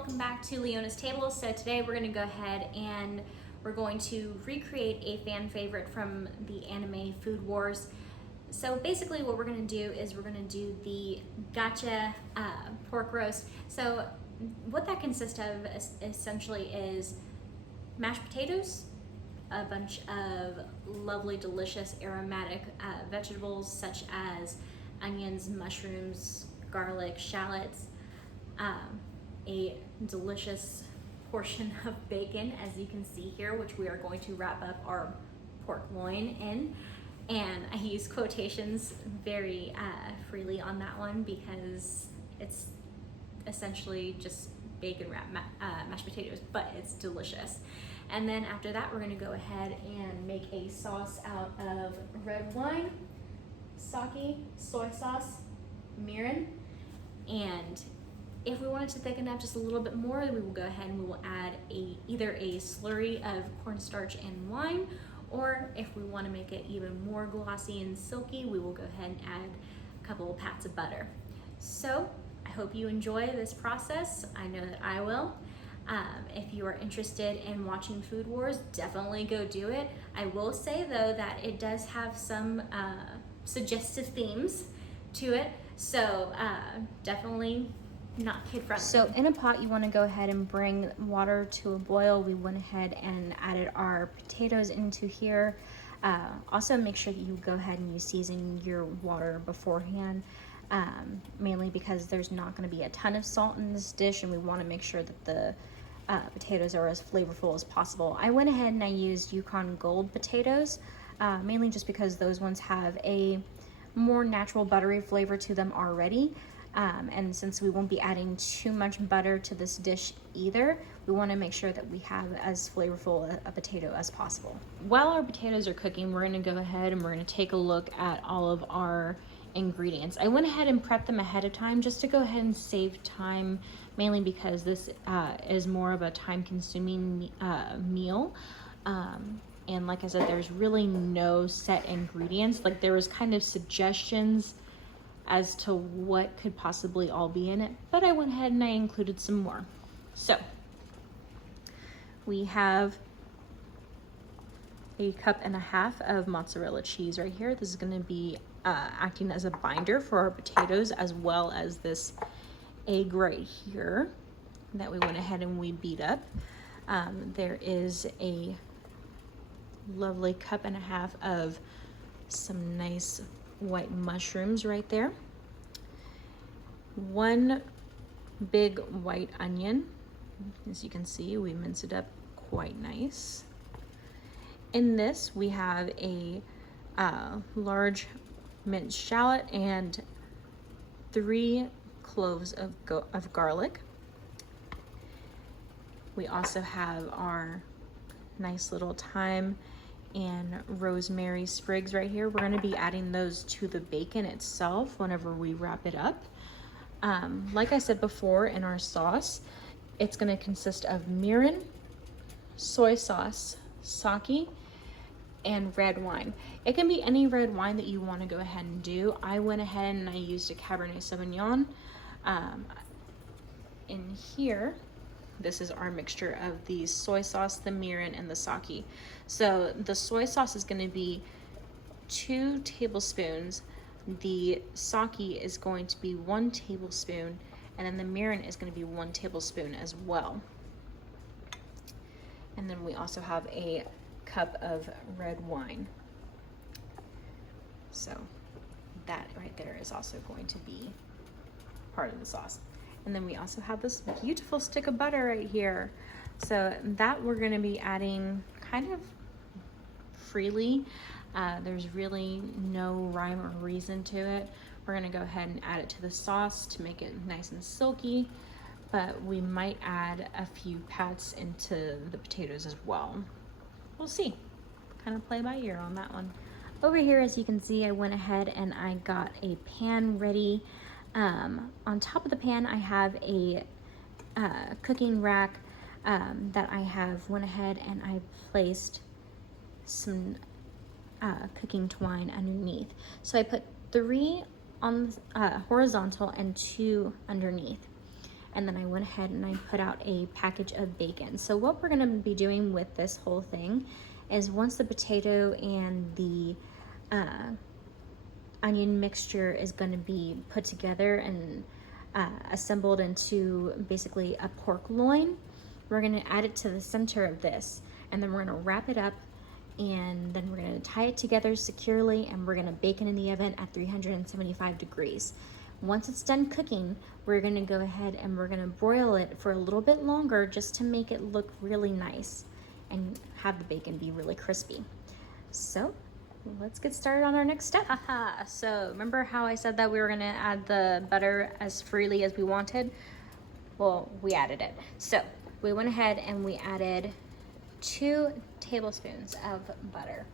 welcome back to Leona's Table. So today we're going to go ahead and we're going to recreate a fan favorite from the anime Food Wars. So basically what we're going to do is we're going to do the gacha pork roast. So what that consists of essentially is mashed potatoes, a bunch of lovely, delicious, aromatic vegetables such as onions, mushrooms, garlic, shallots, a delicious portion of bacon, as you can see here, which we are going to wrap up our pork loin in. And I use quotations very freely on that one because it's essentially just bacon wrapped mashed potatoes, but it's delicious. And then after that, we're gonna go ahead and make a sauce out of red wine, sake, soy sauce, mirin, and if we wanted to thicken up just a little bit more, we will go ahead and we will add either a slurry of cornstarch and wine, or if we want to make it even more glossy and silky, we will go ahead and add a couple of pats of butter. So I hope you enjoy this process. I know that I will. If you are interested in watching Food Wars, definitely go do it. I will say though that it does have some suggestive themes to it, so definitely not kid friendly. So in a pot, you want to go ahead and bring water to a boil. We went ahead and added our potatoes into here. Also make sure that you go ahead and you season your water beforehand, mainly because there's not going to be a ton of salt in this dish, and we want to make sure that the potatoes are as flavorful as possible. I went ahead and I used Yukon Gold potatoes, mainly just because those ones have a more natural buttery flavor to them already. And since we won't be adding too much butter to this dish either, we want to make sure that we have as flavorful a potato as possible. While our potatoes are cooking, we're going to go ahead and we're going to take a look at all of our ingredients. I went ahead and prepped them ahead of time just to go ahead and save time, mainly because this is more of a time-consuming meal. And like I said, there's really no set ingredients. Like there was kind of suggestions as to what could possibly all be in it, but I went ahead and I included some more. So we have a cup and a half of mozzarella cheese right here. This is going to be acting as a binder for our potatoes, as well as this egg right here that we went ahead and we beat up. There is a lovely cup and a half of some nice white mushrooms right there. One big white onion. As you can see, we mince it up quite nice. In this, we have a large minced shallot and 3 cloves of garlic. We also have our nice little thyme and rosemary sprigs right here. We're going to be adding those to the bacon itself whenever we wrap it up. Like I said before, in our sauce, it's going to consist of mirin, soy sauce, sake, and red wine. It can be any red wine that you want to go ahead and do. I went ahead and I used a Cabernet Sauvignon. In here, this is our mixture of the soy sauce, the mirin, and the sake. So the soy sauce is going to be 2 tablespoons. The sake is going to be 1 tablespoon. And then the mirin is going to be 1 tablespoon as well. And then we also have a cup of red wine. So that right there is also going to be part of the sauce. And then we also have this beautiful stick of butter right here. So that we're going to be adding kind of freely. There's really no rhyme or reason to it. We're going to go ahead and add it to the sauce to make it nice and silky, but we might add a few pats into the potatoes as well. We'll see. Kind of play by ear on that one. Over here, as you can see, I went ahead and I got a pan ready. On top of the pan, I have a cooking rack that I have went ahead and I placed some cooking twine underneath. So I put 3 on horizontal and 2 underneath. and then I went ahead and I put out a package of bacon. So what we're gonna be doing with this whole thing is once the potato and the onion mixture is gonna be put together and assembled into basically a pork loin, we're gonna add it to the center of this, and then we're gonna wrap it up, and then we're gonna tie it together securely, and we're gonna bake it in the oven at 375 degrees. Once it's done cooking, we're gonna go ahead and we're gonna broil it for a little bit longer just to make it look really nice and have the bacon be really crispy. So let's get started on our next step. Haha, so remember how I said that we were gonna add the butter as freely as we wanted? Well, we added it. So we went ahead and we added 2 tablespoons of butter.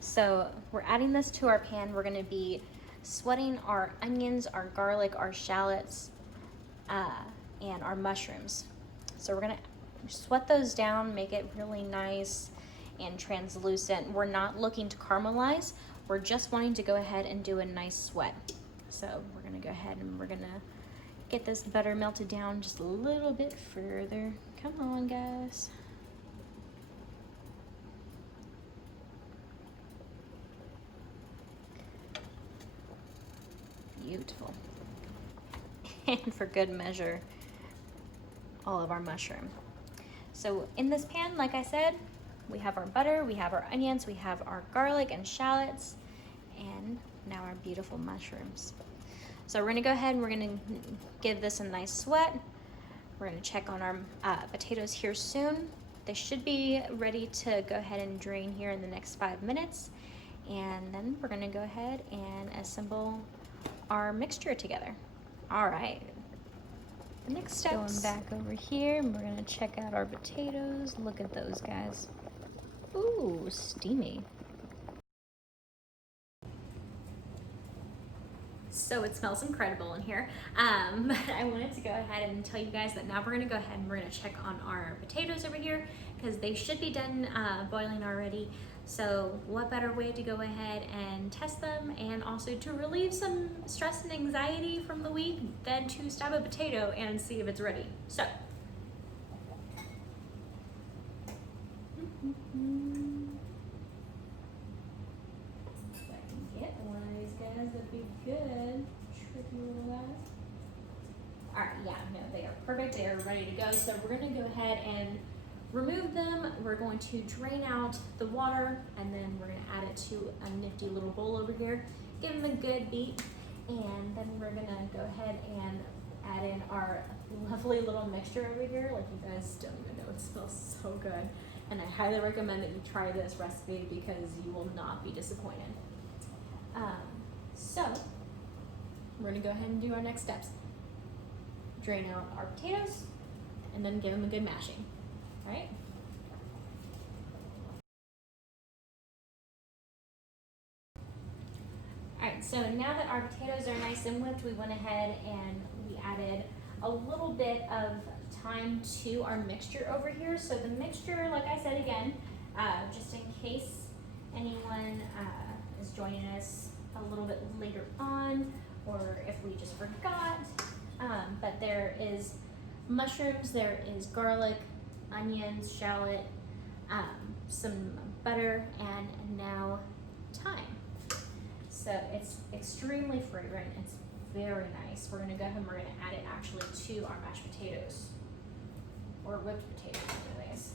So we're adding this to our pan. We're gonna be sweating our onions, our garlic, our shallots, and our mushrooms. So we're gonna sweat those down, make it really nice and translucent. We're not looking to caramelize. We're just wanting to go ahead and do a nice sweat. So we're gonna go ahead and we're gonna get this butter melted down just a little bit further. Come on, guys. Beautiful. And for good measure, all of our mushroom. So in this pan, like I said, we have our butter, we have our onions, we have our garlic and shallots, and now our beautiful mushrooms. So we're gonna go ahead and we're gonna give this a nice sweat. We're gonna check on our potatoes here soon. They should be ready to go ahead and drain here in the next 5 minutes. And then we're gonna go ahead and assemble our mixture together. All right. The next step. Going back over here, and we're gonna check out our potatoes. Look at those guys. Ooh, steamy. So it smells incredible in here. But I wanted to go ahead and tell you guys that now we're gonna go ahead and we're gonna check on our potatoes over here because they should be done boiling already. So what better way to go ahead and test them and also to relieve some stress and anxiety from the week than to stab a potato and see if it's ready. So. If I can get one of these guys, that'd be good. Tricky little guys. All right, yeah, no, they are perfect. They are ready to go. So we're gonna go ahead and remove them. We're going to drain out the water, and then we're gonna add it to a nifty little bowl over here. Give them a good beat, and then we're gonna go ahead and add in our lovely little mixture over here. Like, you guys don't even know, it smells so good. And I highly recommend that you try this recipe because you will not be disappointed. So we're gonna go ahead and do our next steps. Drain out our potatoes, and then give them a good mashing. Right? Alright, so now that our potatoes are nice and whipped, we went ahead and we added a little bit of thyme to our mixture over here. So the mixture, like I said again, just in case anyone is joining us a little bit later on, or if we just forgot, but there is mushrooms, there is garlic, onions, shallot, some butter, and now thyme. So it's extremely fragrant. It's very nice. We're gonna go ahead and we're gonna add it actually to our mashed potatoes, or whipped potatoes anyways.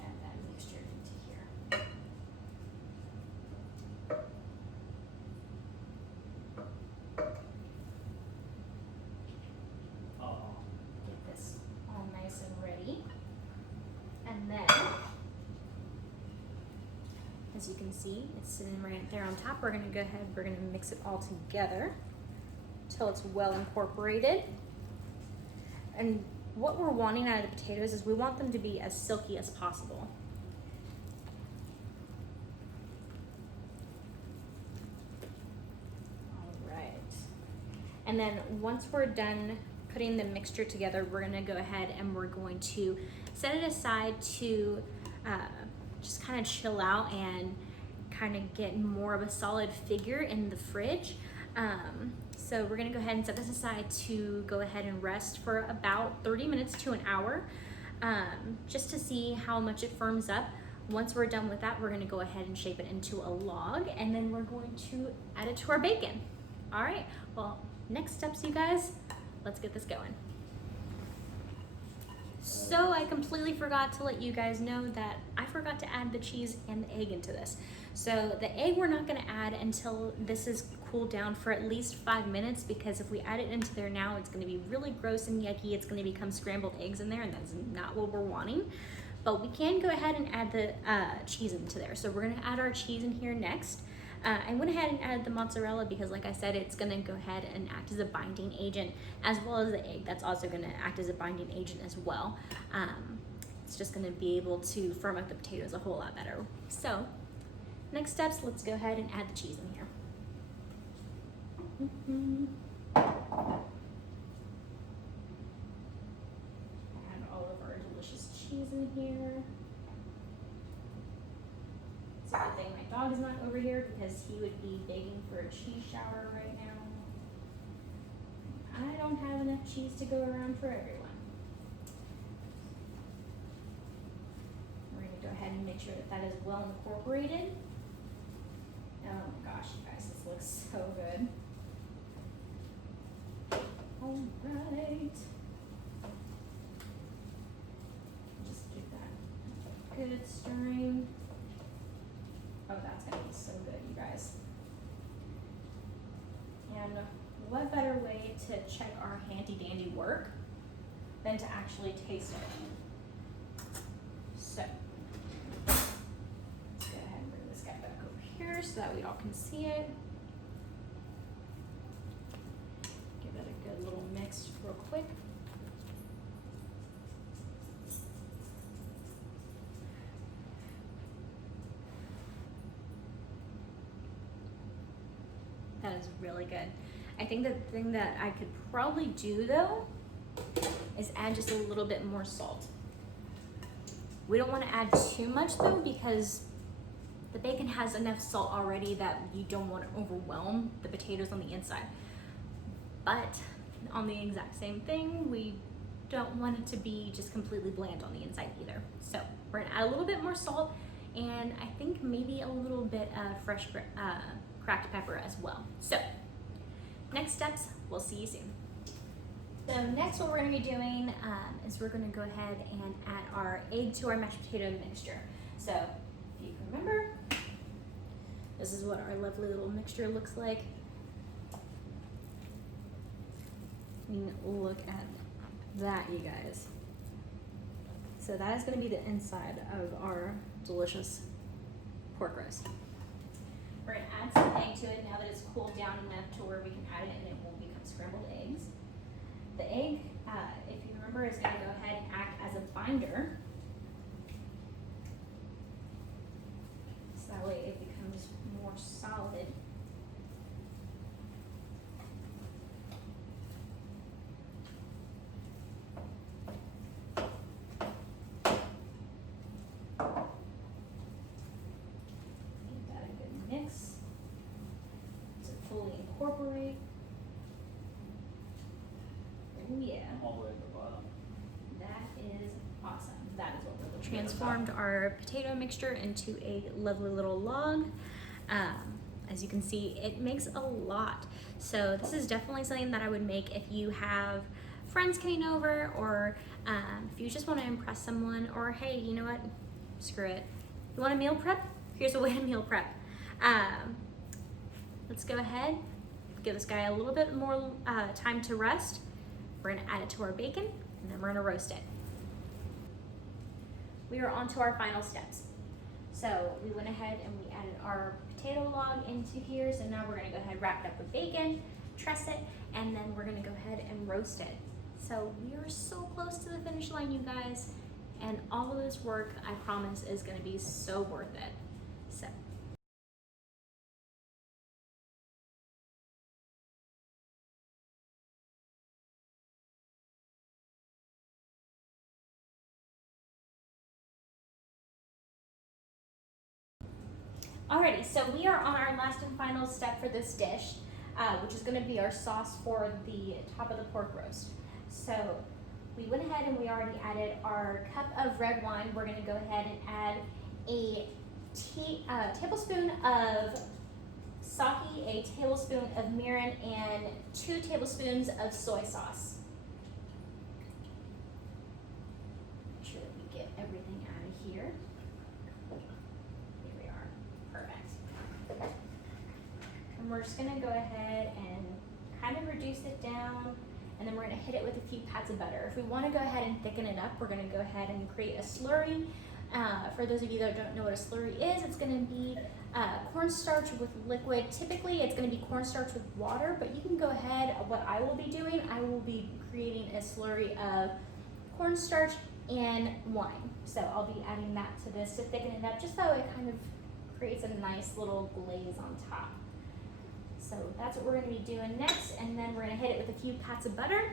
Add that mixture into here. Get this all nice and ready. And then, as you can see, it's sitting right there on top. We're gonna go ahead, we're gonna mix it all together until it's well incorporated. And what we're wanting out of the potatoes is we want them to be as silky as possible. All right. And then once we're done putting the mixture together, we're gonna go ahead and we're going to set it aside to just kind of chill out and kind of get more of a solid figure in the fridge. So we're gonna go ahead and set this aside to go ahead and rest for about 30 minutes to an hour, just to see how much it firms up. Once we're done with that, we're gonna go ahead and shape it into a log, and then we're going to add it to our bacon. All right, well, next steps, you guys, let's get this going. So I completely forgot to let you guys know that I forgot to add the cheese and the egg into this. So the egg we're not gonna add until this is cooled down for at least 5 minutes, because if we add it into there now, it's gonna be really gross and yucky. It's gonna become scrambled eggs in there, and that's not what we're wanting. But we can go ahead and add the cheese into there. So we're gonna add our cheese in here next. I went ahead and added the mozzarella because, like I said, it's gonna go ahead and act as a binding agent, as well as the egg. That's also gonna act as a binding agent as well. It's just gonna be able to firm up the potatoes a whole lot better. So, next steps, let's go ahead and add the cheese in here. Add all of our delicious cheese in here. It's a good thing my dog is not over here, because he would be begging for a cheese shower right now. I don't have enough cheese to go around for everyone. We're gonna go ahead and make sure that that is well incorporated. Oh my gosh, you guys, this looks so good. All right. Just give that a good stirring. Oh, that's gonna be so good, you guys. And what better way to check our handy dandy work than to actually taste it? So, let's go ahead and bring this guy back over here so that we all can see it. Give it a good little mix real quick. That is really good. I think the thing that I could probably do though is add just a little bit more salt. We don't want to add too much though, because the bacon has enough salt already that you don't want to overwhelm the potatoes on the inside. But on the exact same thing, we don't want it to be just completely bland on the inside either. So we're gonna add a little bit more salt, and I think maybe a little bit of fresh cracked pepper as well. So next steps, we'll see you soon. So next what we're gonna be doing is we're gonna go ahead and add our egg to our mashed potato mixture. So if you can remember, this is what our lovely little mixture looks like. Look at that, you guys. So that is gonna be the inside of our delicious pork roast. We're gonna add some egg to it now that it's cooled down enough to where we can add it and it will become scrambled eggs. The egg, if you remember, is gonna go ahead and act as a binder. So that way it becomes more solid. Mix to fully incorporate. Oh yeah. All the way to the bottom. That is awesome. That is what we're looking for. Transformed our potato mixture into a lovely little log. As you can see, it makes a lot. So this is definitely something that I would make if you have friends coming over, or if you just want to impress someone, or hey, you know what? Screw it. You want a meal prep? Here's a way to meal prep. Let's go ahead, give this guy a little bit more time to rest. We're gonna add it to our bacon, and then we're gonna roast it. We are on to our final steps. So we went ahead and we added our potato log into here. So now we're gonna go ahead and wrap it up with bacon, truss it, and then we're gonna go ahead and roast it. So we are so close to the finish line, you guys, and all of this work, I promise, is gonna be so worth it. So. Alrighty, so we are on our last and final step for this dish. which is gonna be our sauce for the top of the pork roast. So we went ahead and we already added our cup of red wine. We're gonna go ahead and add a tablespoon of sake, a tablespoon of mirin, and 2 tablespoons of soy sauce. Make sure that we get everything out of here. Here we are, perfect. And we're just gonna go ahead and kind of reduce it down, and then we're gonna hit it with a few pats of butter. If we wanna go ahead and thicken it up, we're gonna go ahead and create a slurry. For those of you that don't know what a slurry is, it's gonna be cornstarch with liquid. Typically, it's gonna be cornstarch with water, but you can go ahead, what I will be doing, I will be creating a slurry of cornstarch and wine. So I'll be adding that to this to thicken it up, just so it kind of creates a nice little glaze on top. So that's what we're gonna be doing next, and then we're gonna hit it with a few pats of butter,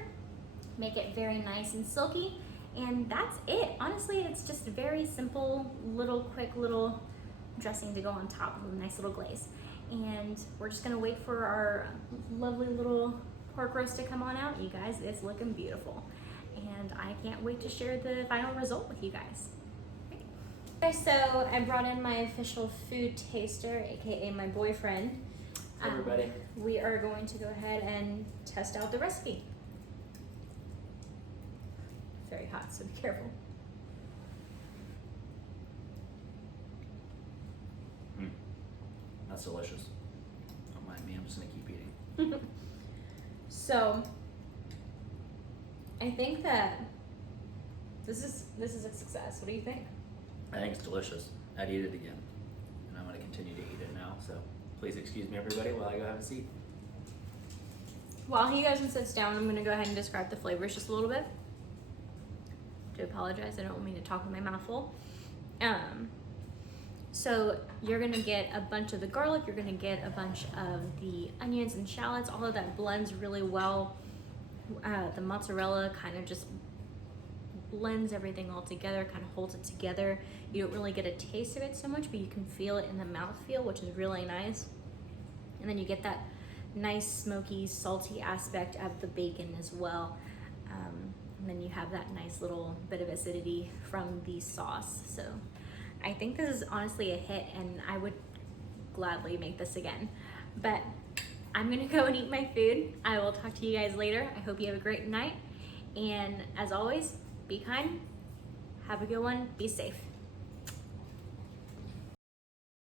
make it very nice and silky, and that's it. Honestly, it's just a very simple, quick little dressing to go on top of a nice little glaze. And we're just gonna wait for our lovely little pork roast to come on out. You guys, it's looking beautiful. And I can't wait to share the final result with you guys. Okay, so I brought in my official food taster, AKA my boyfriend. Hey everybody. We are going to go ahead and test out the recipe. Very hot, so be careful. That's delicious. Don't mind me, I'm just gonna keep eating. So, I think that this is a success. What do you think? I think it's delicious. I'd eat it again. And I'm gonna continue to eat it now, so please excuse me everybody while I go have a seat. While he goes and sits down, I'm gonna go ahead and describe the flavors just a little bit. I do apologize, I don't mean to talk with my mouth full. So you're gonna get a bunch of the garlic, you're gonna get a bunch of the onions and shallots, all of that blends really well. The mozzarella kind of just blends everything all together, kind of holds it together. You don't really get a taste of it so much, but you can feel it in the mouthfeel, which is really nice. And then you get that nice smoky, salty aspect of the bacon as well. And then you have that nice little bit of acidity from the sauce. So I think this is honestly a hit, and I would gladly make this again. But I'm gonna go and eat my food. I will talk to you guys later. I hope you have a great night. And as always, be kind, have a good one, be safe.